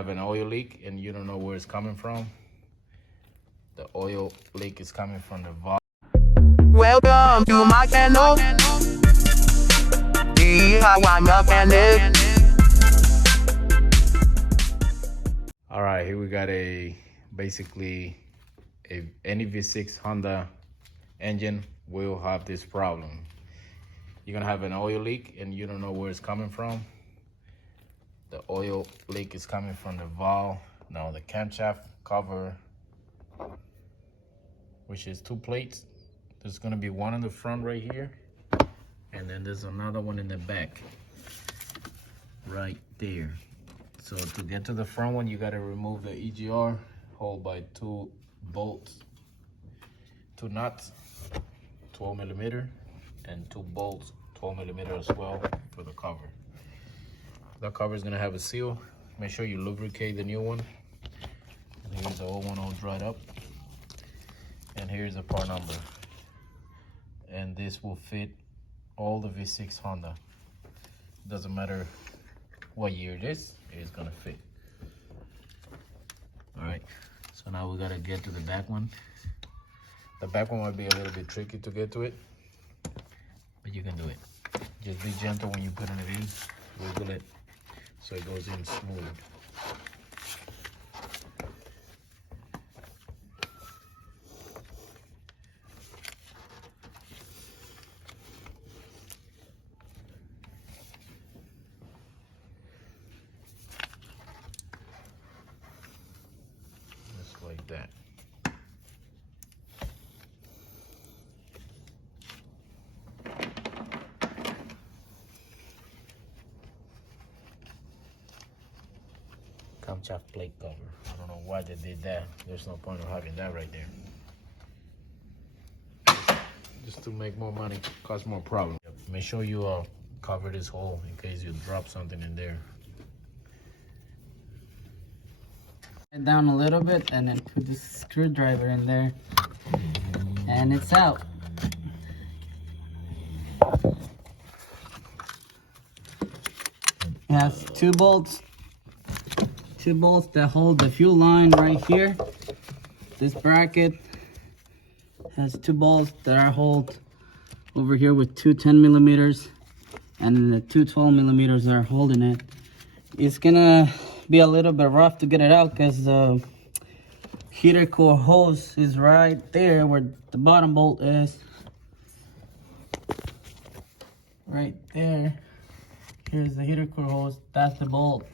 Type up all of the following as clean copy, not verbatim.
have an oil leak and you don't know where it's coming from. The oil leak is coming from the valve. Welcome to my channel. See how I'm up and it. All right, here we got basically any V6 Honda engine will have this problem. You're gonna have an oil leak and you don't know where it's coming from. The oil leak is coming from the valve. Now the camshaft cover, which is 2 plates. There's gonna be one in the front right here, and then there's another one in the back right there. So to get to the front one, you gotta remove the EGR, hold by 2 bolts, 2 nuts, 12 millimeter, and 2 bolts, 12 millimeter as well for the cover. That cover is gonna have a seal. Make sure you lubricate the new one. And here's the old one all dried up. And here's the part number. And this will fit all the V6 Honda. Doesn't matter what year it is, it's gonna fit. All right, so now we gotta get to the back one. The back one might be a little bit tricky to get to it, but you can do it. Just be gentle when you put it in, wiggle it so it goes in smooth. Just like that. Camshaft plate cover. I don't know why they did that. There's no point of having that right there. Just to make more money, cause more problems. Make sure you cover this hole in case you drop something in there. Down a little bit and then put the screwdriver in there, and it's out. It has 2 bolts. 2 bolts that hold the fuel line right here. This bracket has 2 bolts that are hold over here with 2 10 millimeters, and then the 2 12 millimeters are holding it. It's gonna be a little bit rough to get it out because the heater core hose is right there where the bottom bolt is. Right there. Here's the heater core hose. That's the bolt.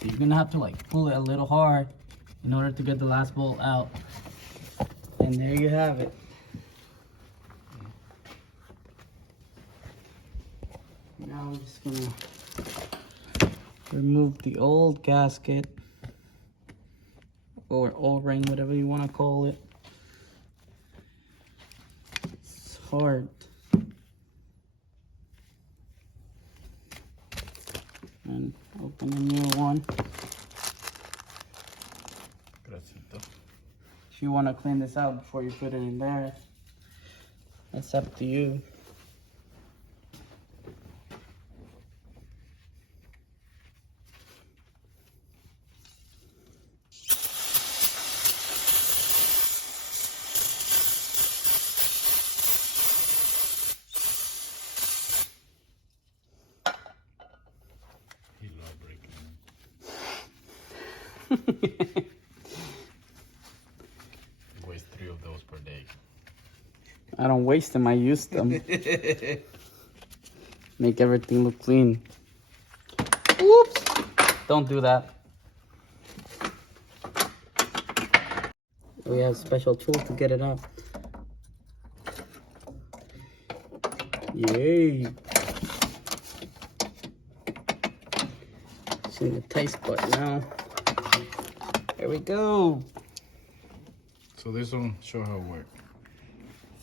So you're gonna have to like pull it a little hard in order to get the last bolt out. And there you have it. Now I'm just gonna remove the old gasket or O-ring, whatever you want to call it. It's hard. And open a new one. If you want to clean this out before you put it in there, that's up to you. Waste 3 of those per day. I don't waste them, I use them. Make everything look clean. Oops! Don't do that. We have special tools to get it up. Yay! It's in the tight spot now. There we go. So this one, show how it works.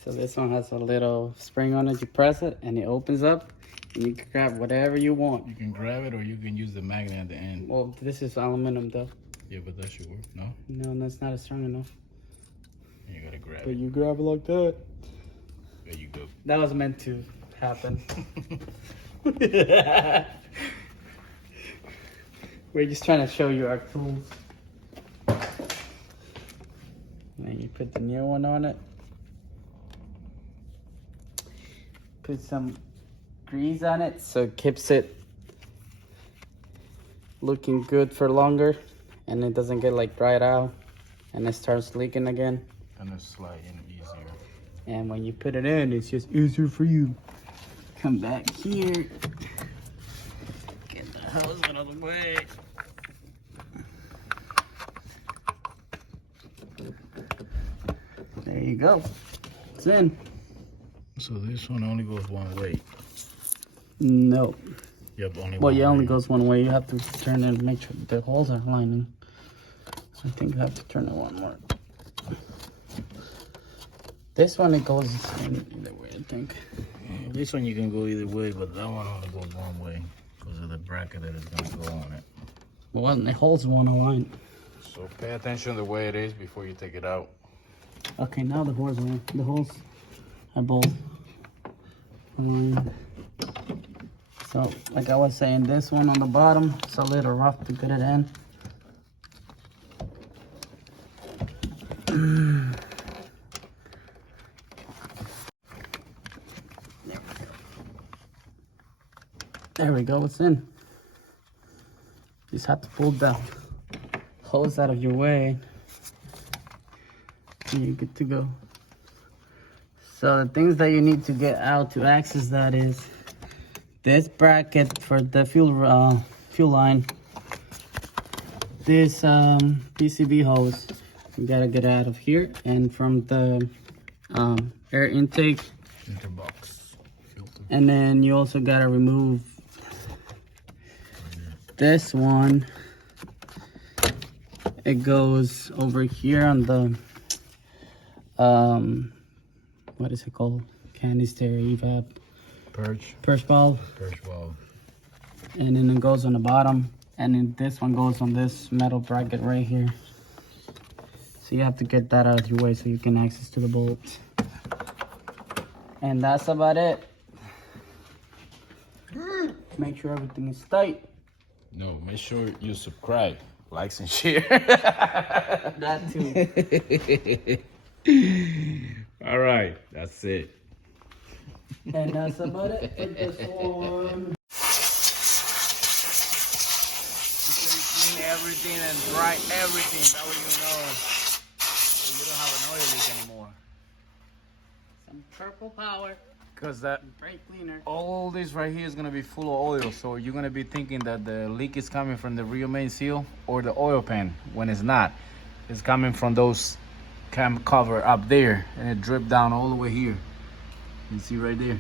So this one has a little spring on it. You press it and it opens up and you can grab whatever you want. You can grab it or you can use the magnet at the end. Well, this is aluminum though. Yeah, but that should work, no? No, that's not strong enough. You gotta grab But it. you grab it like that. There you go. That was meant to happen. We're just trying to show you our tools. And then you put the new one on it. Put some grease on it so it keeps it looking good for longer and it doesn't get like dried out and it starts leaking again. And it's sliding easier. And when you put it in, it's just easier for you. Come back here. Get the hose out of the way. There you go. It's in. So this one only goes one way. No. Yep, only Well, one yeah, way. only goes one way. You have to turn it and make sure the holes are lining. I think you have to turn it one more. This one, it goes in either way, I think. This one you can go either way, but that one only goes one way because of the bracket that is going to go on it. Well, the holes want to line. So pay attention to the way it is before you take it out. Okay, now the holes are both aligned. So, like I was saying, this one on the bottom, it's a little rough to get it in. There we go, it's in. Just have to pull the hose out of your way and you're good to go. So the things that you need to get out to access that is this bracket for the fuel line, this PCV hose you gotta get out of here, and from the air intake, Interbox filter. and then you also gotta remove this one. It goes over here on the what is it called? Canister evap Purge valve. valve. And then it goes on the bottom, and then this one goes on this metal bracket right here. So you have to get that out of your way so you can access to the bolts. And that's about it. Make sure everything is tight. No, make sure you subscribe, likes, and share. That too. All right, that's it. And that's about it for this one. Clean everything and dry everything. That way you know so you don't have an oil leak anymore. Some purple power. Because that Brake cleaner. all this right here is gonna be full of oil, so you're gonna be thinking that the leak is coming from the rear main seal or the oil pan, when it's not. It's coming from those cam cover up there, and it dripped down all the way here. You see right there.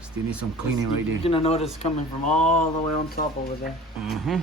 Still need some cleaning right You're there. gonna notice coming from all the way on top over there. Mm-hmm.